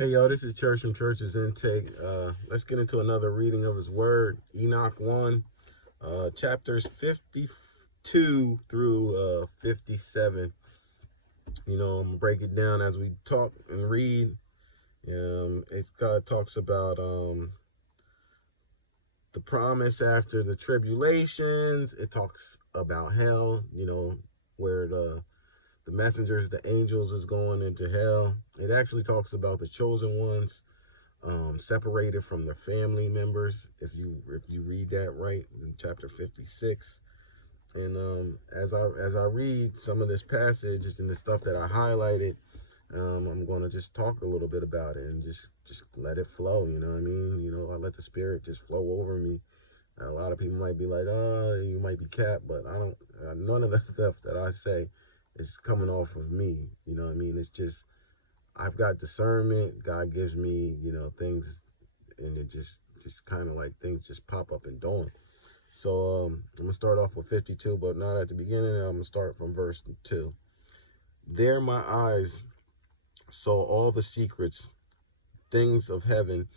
Hey, yo, this is Church from Church's Intake. Let's get into another reading of his word, Enoch 1, chapters 52 through 57. I'm going to break it down as we talk and read. It talks about the promise after the tribulations. It talks about hell, where the messengers, the angels, is going into hell. It actually talks about the chosen ones separated from their family members. If you read that right in chapter 56, and as I read some of this passage and the stuff that I highlighted, I'm going to just talk a little bit about it and just let it flow. You know what I mean? I let the Spirit just flow over me. A lot of people might be like, "Oh, you might be capped," but I don't. None of the stuff that I say is coming off of me. You know what I mean? It's just I've got discernment. God gives me, things, and it just kind of like things just pop up and dawn. So I'm gonna start off with 52, but not at the beginning. I'm gonna start from verse 2. There my eyes saw all the secrets, things of heaven,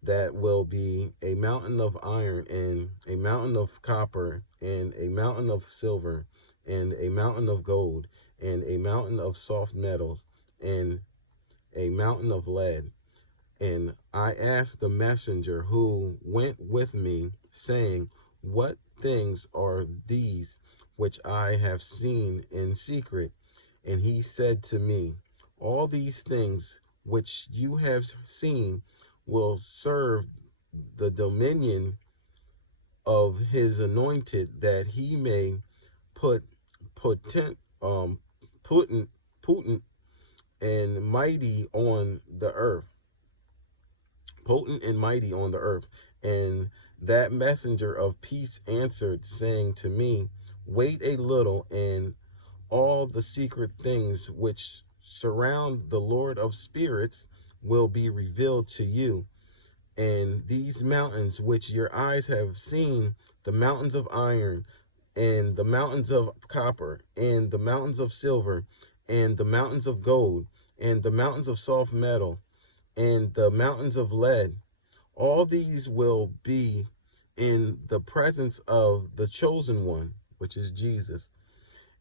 that will be a mountain of iron and a mountain of copper and a mountain of silver and a mountain of gold and a mountain of soft metals and a mountain of lead. And I asked the messenger who went with me, saying, what things are these which I have seen in secret? And he said to me, all these things which you have seen will serve the dominion of his anointed, that he may put potent, potent, potent and mighty on the earth. Potent and mighty on the earth. And that messenger of peace answered, saying to me, wait a little, and all the secret things which surround the Lord of spirits will be revealed to you. And these mountains which your eyes have seen, the mountains of iron, and the mountains of copper, and the mountains of silver, and the mountains of gold, and the mountains of soft metal, and the mountains of lead, all these will be in the presence of the chosen one, which is Jesus,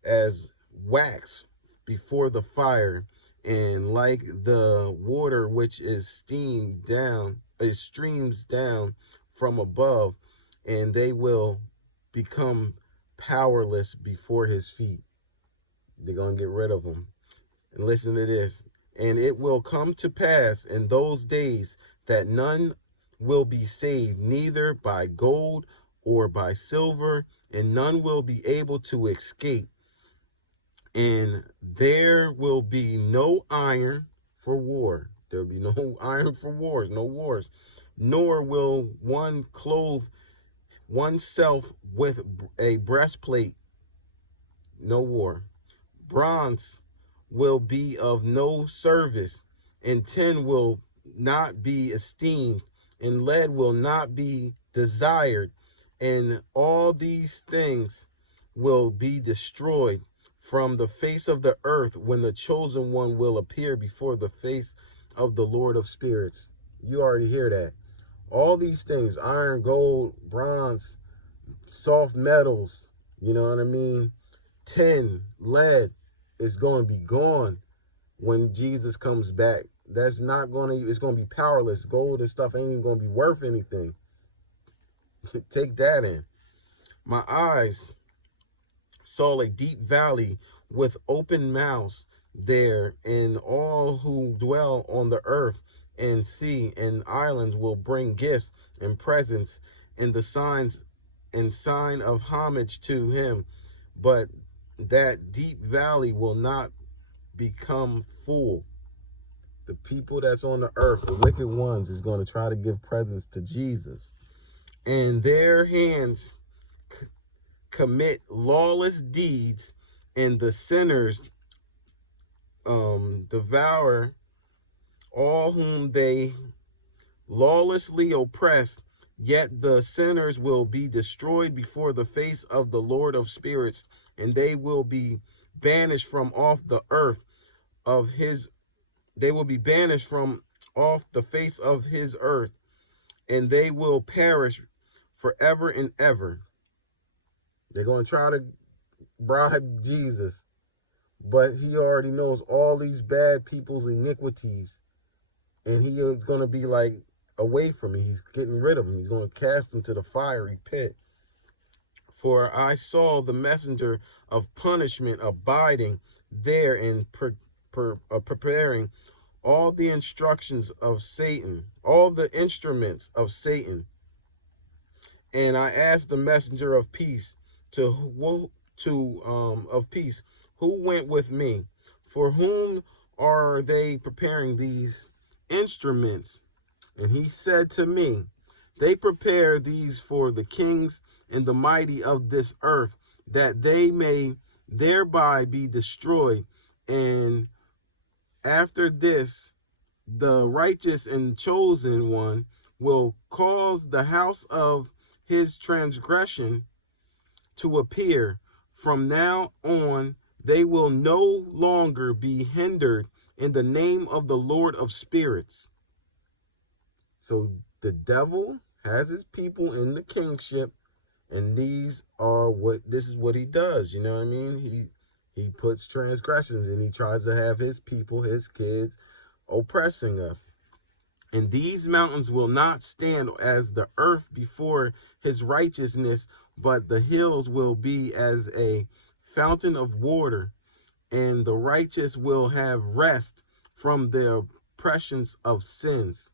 as wax before the fire, and like the water which is steamed down, it streams down from above, and they will become powerless before his feet. They're going to get rid of him. And listen to this. And it will come to pass in those days that none will be saved, neither by gold or by silver, and none will be able to escape. And there will be no iron for war. There will be no iron for wars, no wars. Nor will one clothe oneself with a breastplate, no war. Bronze will be of no service, and tin will not be esteemed, and lead will not be desired, and all these things will be destroyed from the face of the earth when the chosen one will appear before the face of the Lord of spirits. You already hear that. All these things, iron, gold, bronze, soft metals, you know what I mean? Tin, lead, is going to be gone when Jesus comes back. That's not going to, it's going to be powerless. Gold and stuff ain't even going to be worth anything. Take that in. My eyes saw a deep valley with open mouths there, and all who dwell on the earth and sea and islands will bring gifts and presents and the signs and sign of homage to him. But that deep valley will not become full. The people that's on the earth, the wicked ones, is going to try to give presents to Jesus. And their hands commit lawless deeds, and the sinners devour all whom they lawlessly oppress. Yet the sinners will be destroyed before the face of the Lord of spirits, and they will be banished from off the earth of his. They will be banished from off the face of his earth, and they will perish forever and ever. They're going to try to bribe Jesus, but he already knows all these bad people's iniquities, and he is going to be like, away from me. He's getting rid of them. He's going to cast them to the fiery pit. For I saw the messenger of punishment abiding there and preparing all the instructions of Satan, all the instruments of Satan. And I asked the messenger of peace of peace, who went with me? For whom are they preparing these instruments? And he said to me, they prepare these for the kings and the mighty of this earth, that they may thereby be destroyed. And after this, the righteous and chosen one will cause the house of his transgression to appear. From now on, they will no longer be hindered in the name of the Lord of spirits. So the devil has his people in the kingship, and this is what he does. You know what I mean? He puts transgressions, and he tries to have his people, his kids, oppressing us. And these mountains will not stand as the earth before his righteousness, but the hills will be as a fountain of water, and the righteous will have rest from the oppressions of sins.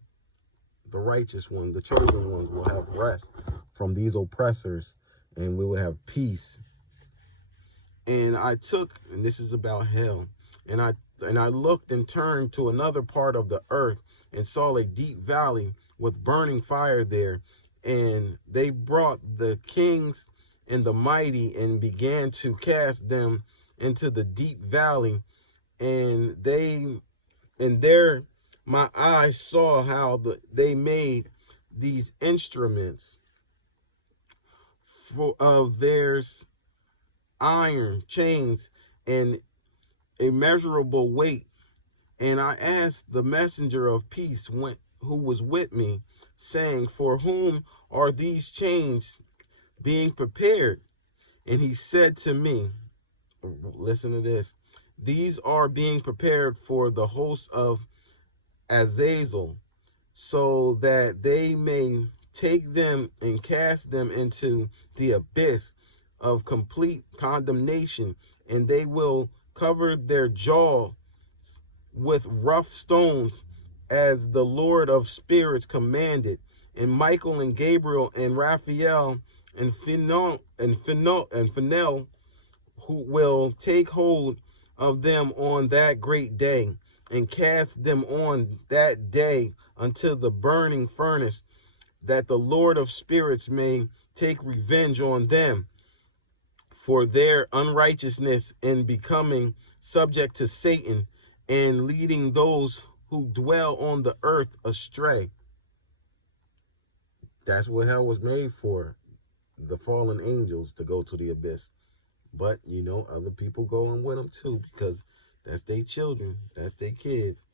The righteous one, the chosen ones, will have rest from these oppressors, and we will have peace. And this is about hell, and I looked and turned to another part of the earth and saw a deep valley with burning fire there. And they brought the kings and the mighty and began to cast them into the deep valley. And there my eyes saw how they made these instruments of theirs, iron chains and immeasurable weight. And I asked the messenger of peace who was with me, saying, for whom are these chains being prepared? And he said to me, listen to this, these are being prepared for the host of Azazel, so that they may take them and cast them into the abyss of complete condemnation, and they will cover their jaw with rough stones, as the Lord of spirits commanded. And Michael and Gabriel and Raphael and Phinel, who will take hold of them on that great day, and cast them on that day unto the burning furnace, that the Lord of spirits may take revenge on them for their unrighteousness in becoming subject to Satan, and leading those who dwell on the earth astray. That's what hell was made for, the fallen angels to go to the abyss. But, other people going with them too, because that's their children, that's their kids.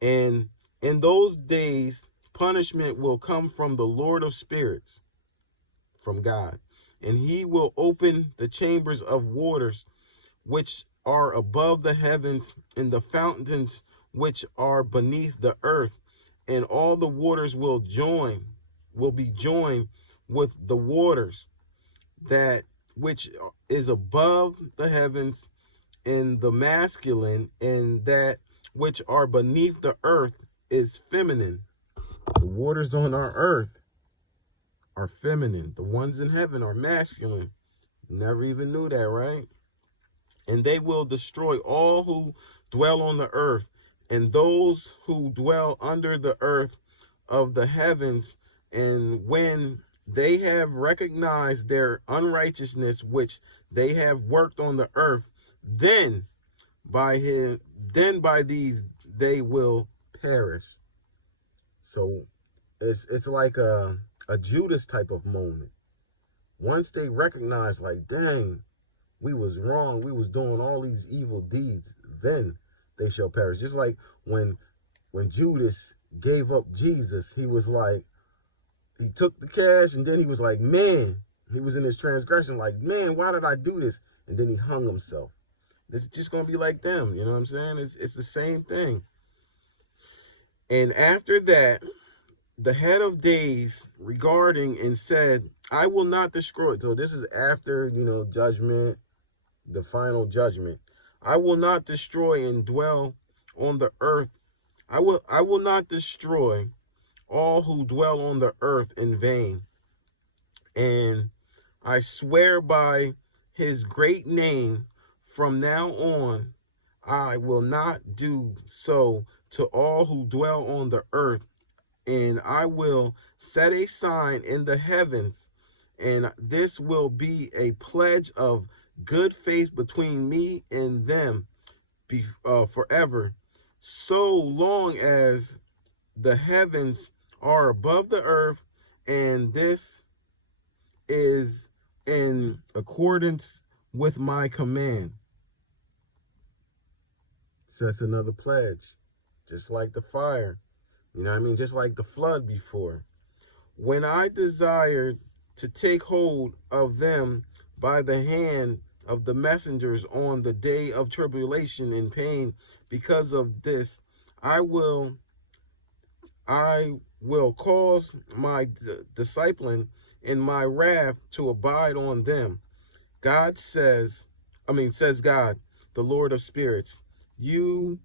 And in those days, punishment will come from the Lord of spirits, from God. And he will open the chambers of waters, which are above the heavens, and the fountains which are beneath the earth. And all the waters will be joined with the waters that which is above the heavens, and the masculine, and that which are beneath the earth is feminine. The waters on our earth are feminine. The ones in heaven are masculine. Never even knew that, right? And they will destroy all who dwell on the earth, and those who dwell under the earth of the heavens. And when they have recognized their unrighteousness which they have worked on the earth, then by these they will perish. So it's like a Judas type of moment. Once they recognize, like, dang, we was wrong, we was doing all these evil deeds, then they shall perish. Just like when Judas, gave up Jesus, he was like, he took the cash, and then he was like, man, he was in his transgression, like, man, why did I do this? And then he hung himself. It's just going to be like them. You know what I'm saying? It's the same thing. And after that, the head of days regarding and said, I will not destroy. So this is after, judgment, the final judgment. I will not destroy and dwell on the earth. I will not destroy all who dwell on the earth in vain. And I swear by his great name, from now on, I will not do so to all who dwell on the earth. And I will set a sign in the heavens, and this will be a pledge of good faith between me and them forever, so long as the heavens are above the earth, and this is in accordance with my command. So that's another pledge, just like the fire. You know what I mean? Just like the flood before. When I desired to take hold of them by the hand of the messengers on the day of tribulation and pain, because of this, I will cause my discipline and my wrath to abide on them. Says God, the Lord of spirits, you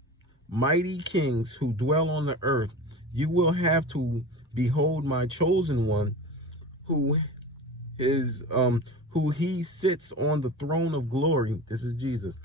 mighty kings who dwell on the earth, you will have to behold my chosen one, who he sits on the throne of glory. This is Jesus.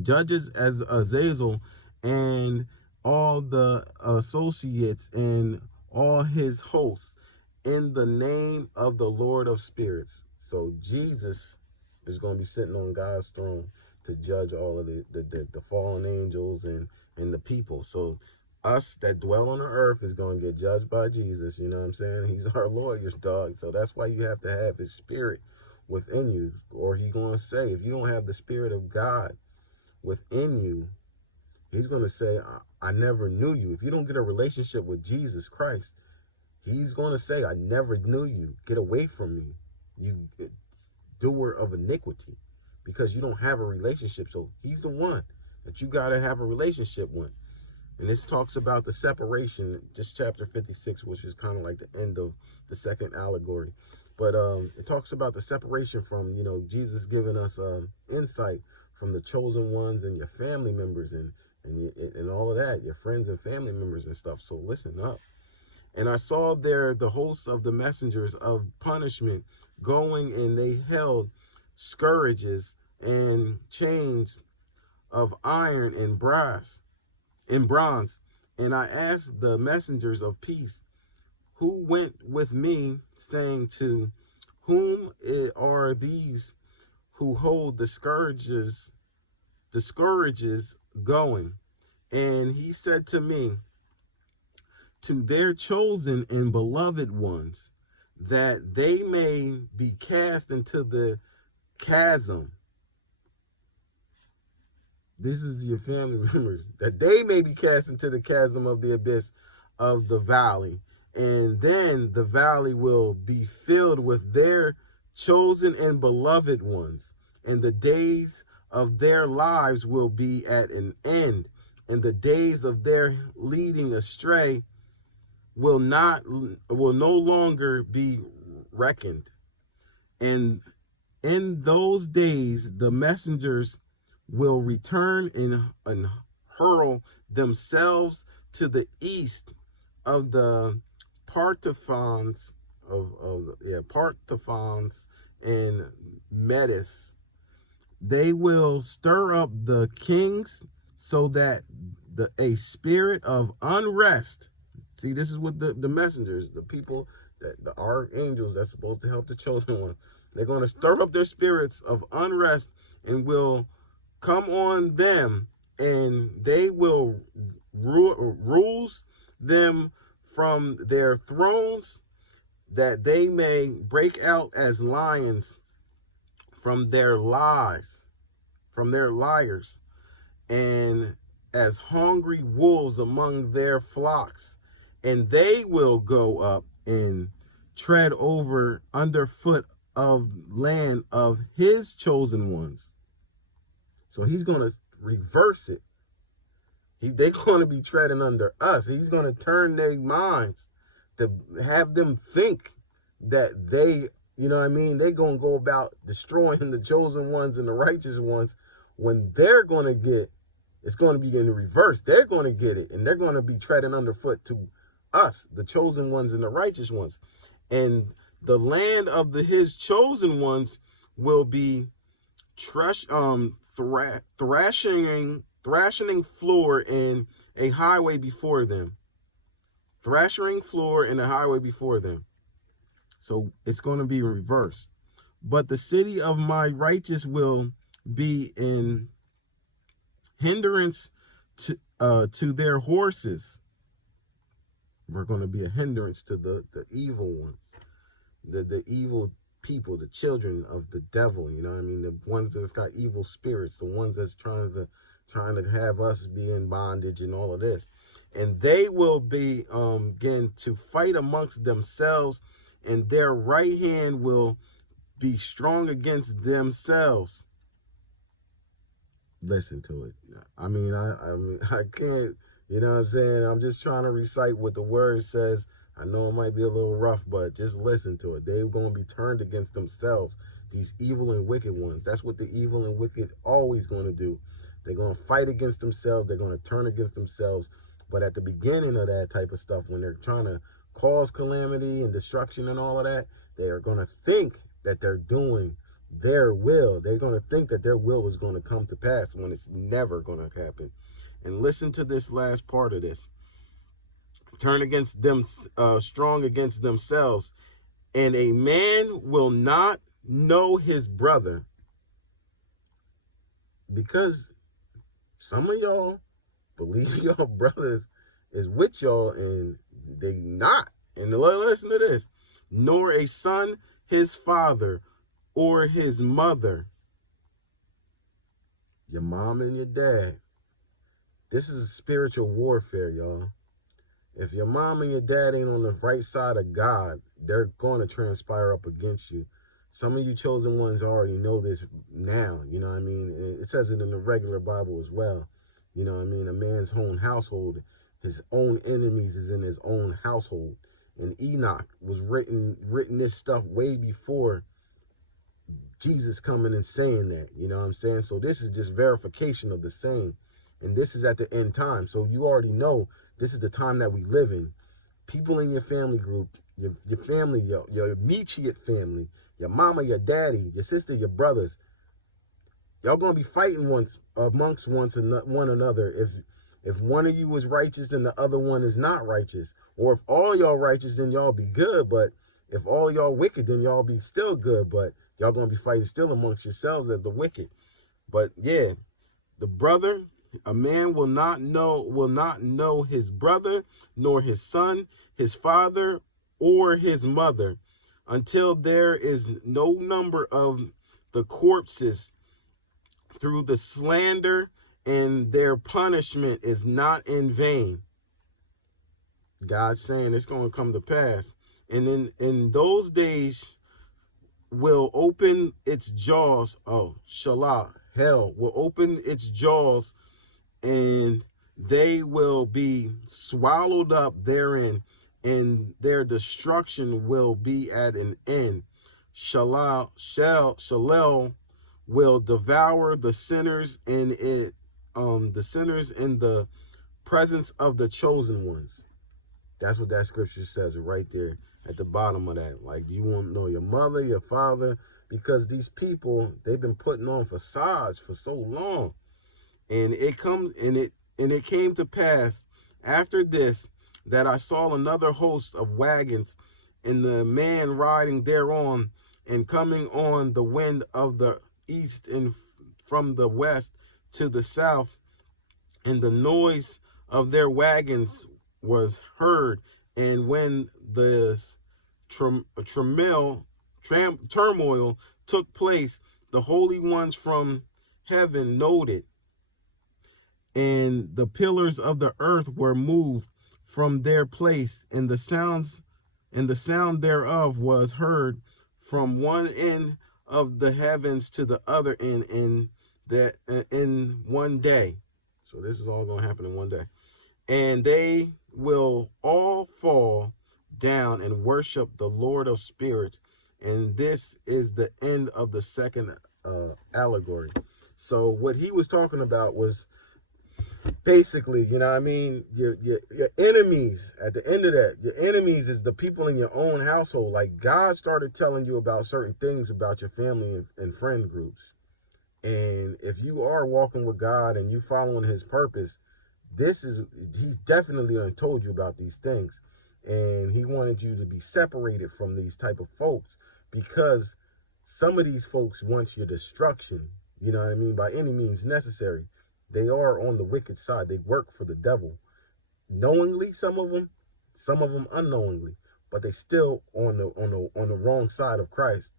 Judges as Azazel and all the associates and all his hosts in the name of the Lord of spirits. So Jesus is going to be sitting on God's throne to judge all of the fallen angels and the people. So us that dwell on the earth is going to get judged by Jesus. You know what I'm saying? He's our lawyer, dog. So that's why you have to have his spirit within you. Or he's going to say, if you don't have the spirit of God within you, he's going to say, I never knew you. If you don't get a relationship with Jesus Christ, he's going to say, I never knew you. Get away from me, you doer of iniquity, because you don't have a relationship. So he's the one that you got to have a relationship with. And this talks about the separation, just chapter 56, which is kind of like the end of the second allegory. But it talks about the separation from, Jesus giving us insight from the chosen ones and your family members and all of that, your friends and family members and stuff. So listen up. And I saw there the hosts of the messengers of punishment going, and they held scourges and chains of iron and bronze. And I asked the messengers of peace who went with me, saying, to whom are these who hold the scourges going? And he said to me, to their chosen and beloved ones, that they may be cast into the chasm. This is your family members, that they may be cast into the chasm of the abyss of the valley. And then the valley will be filled with their chosen and beloved ones. And the days of their lives will be at an end. And the days of their leading astray will no longer be reckoned. And in those days, the messengers will return and hurl themselves to the east of the Parthafans and Medes. They will stir up the kings so that a spirit of unrest. See, this is what the messengers, the people, that the archangels that's supposed to help the chosen one, they're going to stir up their spirits of unrest and will come on them, and they will rules them from their thrones, that they may break out as lions from their liars, and as hungry wolves among their flocks. and they will go up and tread over underfoot of land of his chosen ones. So he's going to reverse it. They're going to be treading under us. He's going to turn their minds to have them think that they, you know what I mean, they're going to go about destroying the chosen ones and the righteous ones, when they're going to get, it's going to be in the reverse. They're going to get it, and they're going to be treading underfoot to us, the chosen ones and the righteous ones. And the land of his chosen ones will be thrashing floor and a highway before them. Thrashing floor and a highway before them. So it's going to be reversed. But the city of my righteous will be in hindrance to their horses. We're going to be a hindrance to the evil ones, the evil people, the children of the devil. You know what I mean? The ones that's got evil spirits, the ones that's trying to have us be in bondage and all of this. And they will be begin to fight amongst themselves, and their right hand will be strong against themselves. Listen to it. I mean, I can't, you know what I'm saying? I'm just trying to recite what the word says. I know it might be a little rough, but just listen to it. They're going to be turned against themselves, these evil and wicked ones. That's what the evil and wicked always going to do. They're going to fight against themselves. They're going to turn against themselves. But at the beginning of that type of stuff, when they're trying to cause calamity and destruction and all of that, they are going to think that they're doing their will. They're going to think that their will is going to come to pass, when it's never going to happen. And listen to this last part of this. Turn against them, strong against themselves, and a man will not know his brother, because some of y'all believe your brothers is with y'all and they not. And listen to this. Nor a son his father or his mother. Your mom and your dad. This is spiritual warfare, y'all. If your mom and your dad ain't on the right side of God, they're going to transpire up against you. Some of you chosen ones already know this now, you know what I mean? It says it in the regular Bible as well. You know what I mean? A man's own household, his own enemies is in his own household. And Enoch was written this stuff way before Jesus coming and saying that, you know what I'm saying? So this is just verification of the same. And this is at the end time. So you already know this is the time that we live in. People in your family group, your family, your immediate family, your mama, your daddy, your sister, your brothers, y'all gonna be fighting amongst one another. If one of you is righteous and the other one is not righteous, or if all y'all righteous, then y'all be good. But if all y'all wicked, then y'all be still good. But y'all gonna be fighting still amongst yourselves as the wicked. But yeah, the brother, a man will not know his brother, nor his son, his father, or his mother, until there is no number of the corpses through the slander, and their punishment is not in vain. God's saying it's going to come to pass. And in those days will open its jaws. Oh, Shalah, hell will open its jaws, and they will be swallowed up therein, and their destruction will be at an end. Shalal will devour the sinners in it, the sinners in the presence of the chosen ones. That's what that scripture says right there at the bottom of that. Like, you won't know your mother, your father, because these people, they've been putting on facades for so long. And it came to pass after this that I saw another host of wagons, and the man riding thereon, and coming on the wind of the east and from the west to the south, and the noise of their wagons was heard. And when the turmoil took place, the holy ones from heaven noted, and the pillars of the earth were moved from their place, and the sound thereof was heard from one end of the heavens to the other end in one day. So this is all going to happen in one day. And they will all fall down and worship the Lord of spirits. And this is the end of the second allegory. So what he was talking about was basically, you know what I mean, your enemies. At the end of that, your enemies is the people in your own household. Like, God started telling you about certain things about your family and friend groups. And if you are walking with God and you following his purpose, he definitely done told you about these things. And he wanted you to be separated from these type of folks, because some of these folks want your destruction, you know what I mean, by any means necessary. They are on the wicked side. They work for the devil. Knowingly, some of them unknowingly, but they still on the wrong side of Christ.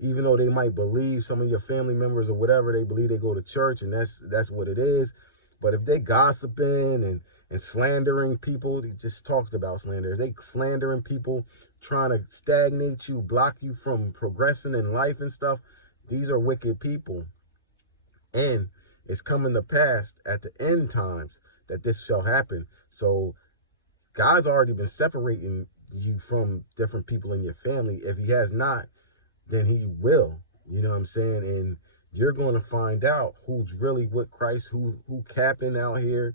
Even though they might believe, some of your family members or whatever, they believe they go to church and that's what it is. But if they gossiping and slandering people, he just talked about slander. If they slandering people, trying to stagnate you, block you from progressing in life and stuff, these are wicked people. And it's coming to pass at the end times that this shall happen. So God's already been separating you from different people in your family. If he has not, then he will, you know what I'm saying? And you're going to find out who's really with Christ, who capping out here,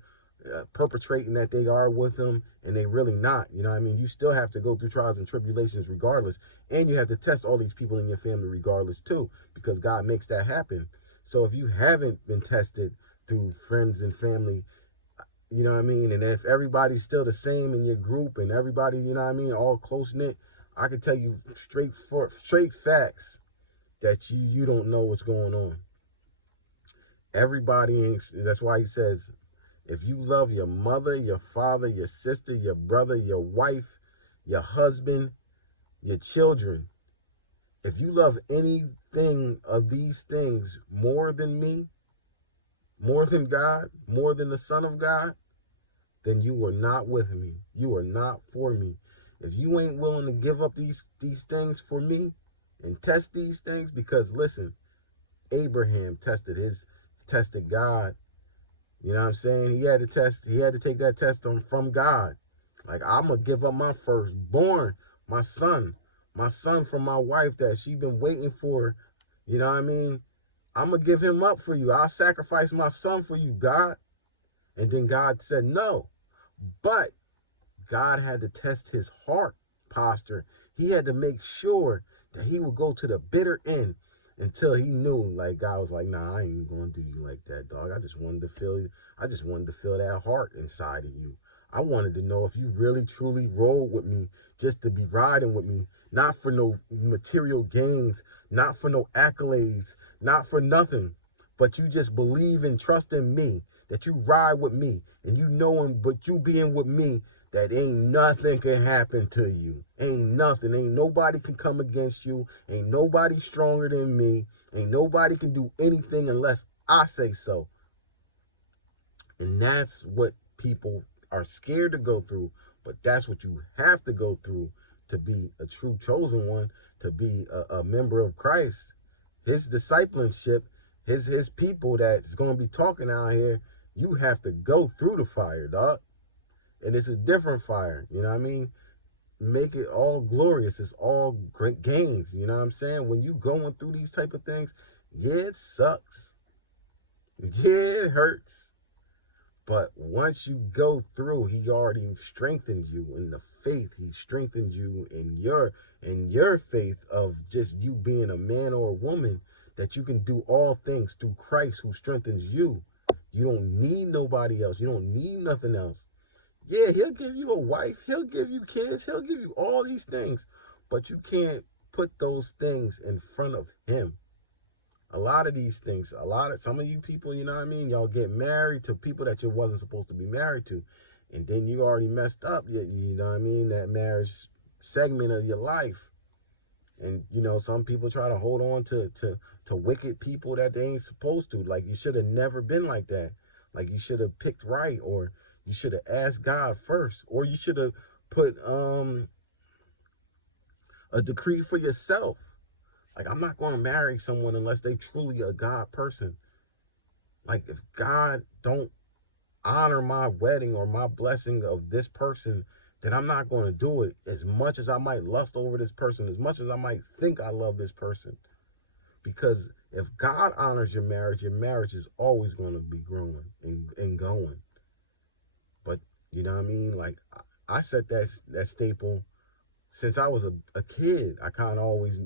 perpetrating that they are with him, and they really not, you know what I mean? You still have to go through trials and tribulations regardless, and you have to test all these people in your family regardless too, because God makes that happen. So if you haven't been tested through friends and family, you know what I mean, and if everybody's still the same in your group and everybody, you know what I mean, all close-knit, I can tell you straight facts that you don't know what's going on. Everybody ain't. That's why he says, if you love your mother, your father, your sister, your brother, your wife, your husband, your children, if you love anything of these things more than me, more than God, more than the Son of God, then you are not with me. You are not for me. If you ain't willing to give up these things for me and test these things, because listen, Abraham tested God. You know what I'm saying? He had to take that test from God. Like, I'm going to give up my firstborn, my son from my wife that she been waiting for. You know what I mean? I'm going to give him up for you. I'll sacrifice my son for you, God. And then God said no. But God had to test his heart posture. He had to make sure that he would go to the bitter end until he knew, like, God was like, nah, I ain't gonna do you like that, dog. I just wanted to feel that heart inside of you. I wanted to know if you really truly rolled with me, just to be riding with me, not for no material gains, not for no accolades, not for nothing, but you just believe and trust in me, that you ride with me, and you knowing, but you being with me, that ain't nothing can happen to you. Ain't nothing. Ain't nobody can come against you. Ain't nobody stronger than me. Ain't nobody can do anything unless I say so. And that's what people are scared to go through. But that's what you have to go through to be a true chosen one, to be a member of Christ. His discipleship, his people that's going to be talking out here, you have to go through the fire, dog. And it's a different fire, you know what I mean? Make it all glorious. It's all great gains, you know what I'm saying? When you going through these type of things, yeah, it sucks. Yeah, it hurts. But once you go through, he already strengthened you in the faith. He strengthened you in your faith of just you being a man or a woman, that you can do all things through Christ who strengthens you. You don't need nobody else. You don't need nothing else. Yeah, he'll give you a wife. He'll give you kids. He'll give you all these things. But you can't put those things in front of him. A lot of these things, some of you people, you know what I mean? Y'all get married to people that you wasn't supposed to be married to. And then you already messed up, you know what I mean? That marriage segment of your life. And, you know, some people try to hold on to wicked people that they ain't supposed to. Like, you should have never been like that. Like, you should have picked right, or You should have asked God first, or you should have put a decree for yourself. Like, I'm not going to marry someone unless they truly a God person. Like, if God don't honor my wedding or my blessing of this person, then I'm not going to do it. As much as I might lust over this person, as much as I might think I love this person. Because if God honors your marriage is always going to be growing and going. But, you know what I mean? Like, I set that staple since I was a kid. I kind of always,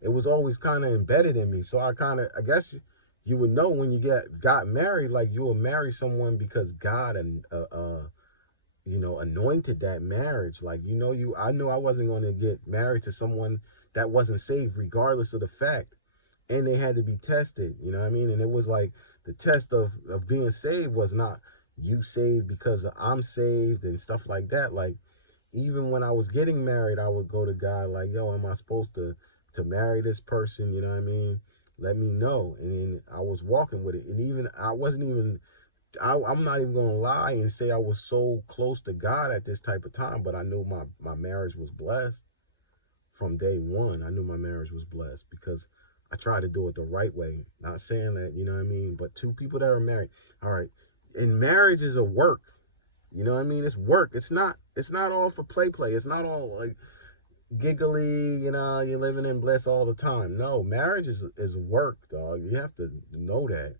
it was always kind of embedded in me. So I guess you would know when you got married, like, you will marry someone because God and anointed that marriage. Like, I knew I wasn't going to get married to someone that wasn't saved, regardless of the fact. And they had to be tested, you know what I mean? And it was like the test of being saved was not you saved because I'm saved and stuff like that. Like, even when I was getting married, I would go to God like, yo, am I supposed to marry this person? You know what I mean? Let me know. And then I was walking with it. And even I'm not even going to lie and say I was so close to God at this type of time, but I knew my marriage was blessed from day one. I knew my marriage was blessed because I tried to do it the right way. Not saying that, you know what I mean? But two people that are married, all right. And marriage is a work. You know what I mean? It's work. It's not all for play. It's not all like giggly, you're living in bliss all the time. No, marriage is work, dog. You have to know that.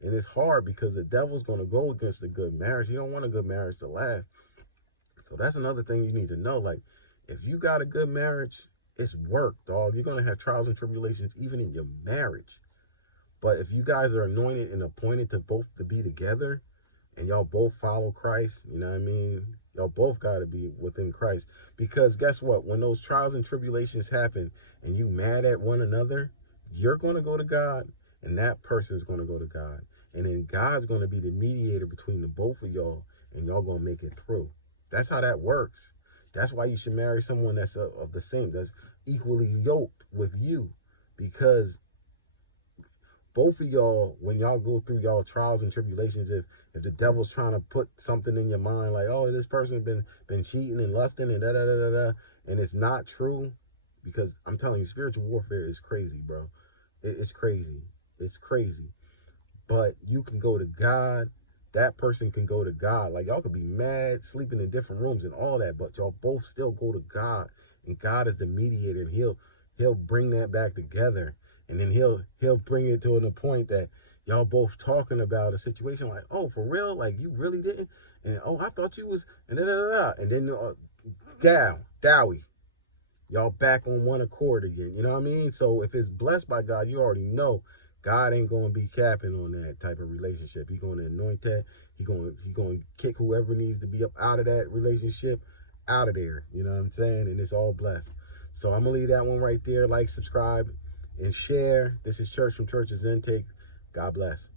And it's hard because the devil's going to go against a good marriage. You don't want a good marriage to last. So that's another thing you need to know. Like, if you got a good marriage, it's work, dog. You're going to have trials and tribulations even in your marriage. But if you guys are anointed and appointed to both to be together, and y'all both follow Christ, you know what I mean? Y'all both got to be within Christ. Because guess what? When those trials and tribulations happen and you mad at one another, you're going to go to God and that person's going to go to God. And then God's going to be the mediator between the both of y'all and y'all going to make it through. That's how that works. That's why you should marry someone that's of the same, that's equally yoked with you. Because both of y'all, when y'all go through y'all trials and tribulations, if the devil's trying to put something in your mind like, oh, this person's been cheating and lusting and da-da-da-da-da, and it's not true, because I'm telling you, spiritual warfare is crazy, bro. It's crazy. It's crazy. But you can go to God. That person can go to God. Like, y'all could be mad, sleeping in different rooms and all that, but y'all both still go to God. And God is the mediator, and he'll bring that back together. And then he'll bring it to a point that y'all both talking about a situation like, oh, for real? Like, you really didn't? And, oh, I thought you was, and da-da-da-da. And then, dowie. Y'all back on one accord again. You know what I mean? So if it's blessed by God, you already know God ain't going to be capping on that type of relationship. He going to anoint that. He going to kick whoever needs to be up out of that relationship out of there. You know what I'm saying? And it's all blessed. So I'm going to leave that one right there. Like, subscribe, and share. This is Church from Church's Intake. God bless.